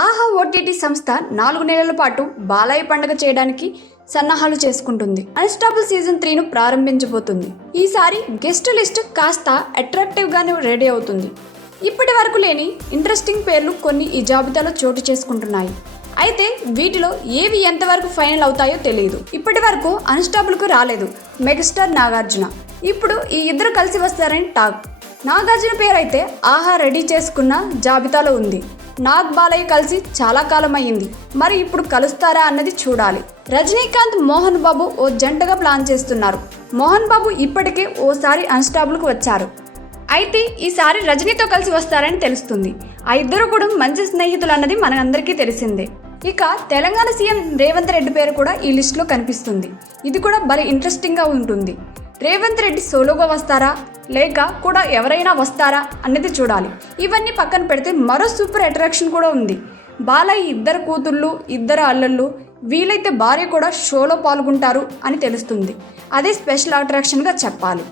ఆహా ఓటీటీ సంస్థ 4 నెలల పాటు బాలయ్య పండుగ చేయడానికి సన్నాహాలు చేసుకుంటుంది. అన్స్టాపుల్ సీజన్ 3ను ప్రారంభించబోతుంది. ఈసారి గెస్ట్ లిస్ట్ కాస్త అట్రాక్టివ్ గానే రెడీ అవుతుంది. ఇప్పటి వరకు లేని ఇంట్రెస్టింగ్ పేర్లు కొన్ని ఈ జాబితాలో చోటు చేసుకుంటున్నాయి. అయితే వీటిలో ఏవి ఎంతవరకు ఫైనల్ అవుతాయో తెలియదు. ఇప్పటి వరకు అన్స్టాపుల్ కు రాలేదు మెగాస్టార్ నాగార్జున. ఇప్పుడు ఈ ఇద్దరు కలిసి వస్తారని టాక్. నాగార్జున పేరు అయితే ఆహా రెడీ చేసుకున్న జాబితాలో ఉంది. నాగ్ బాలయ్య కలిసి చాలా కాలం అయ్యింది. మరి ఇప్పుడు కలుస్తారా అన్నది చూడాలి. రజనీకాంత్ మోహన్ బాబు ఓ జంటగా ప్లాన్ చేస్తున్నారు. మోహన్ బాబు ఇప్పటికే ఓసారి అన్స్టాపుల్కు వచ్చారు. అయితే ఈసారి రజనీతో కలిసి వస్తారని తెలుస్తుంది. ఆ ఇద్దరు కూడా మంచి స్నేహితులు అన్నది మనందరికీ తెలిసిందే. ఇక తెలంగాణ సీఎం రేవంత్ రెడ్డి పేరు కూడా ఈ లిస్టులో కనిపిస్తుంది. ఇది కూడా భలే ఇంట్రెస్టింగ్గా ఉంటుంది. రేవంత్ రెడ్డి సోలోగా వస్తారా లేక కూడా ఎవరైనా వస్తారా అన్నది చూడాలి. ఇవన్నీ పక్కన పెడితే మరో సూపర్ అట్రాక్షన్ కూడా ఉంది. బాలయ్య ఇద్దరు కూతుళ్ళు, ఇద్దరు అల్లళ్ళు, వీలైతే భార్య కూడా షోలో పాల్గొంటారు అని తెలుస్తుంది. అదే స్పెషల్ అట్రాక్షన్గా చెప్పాలి.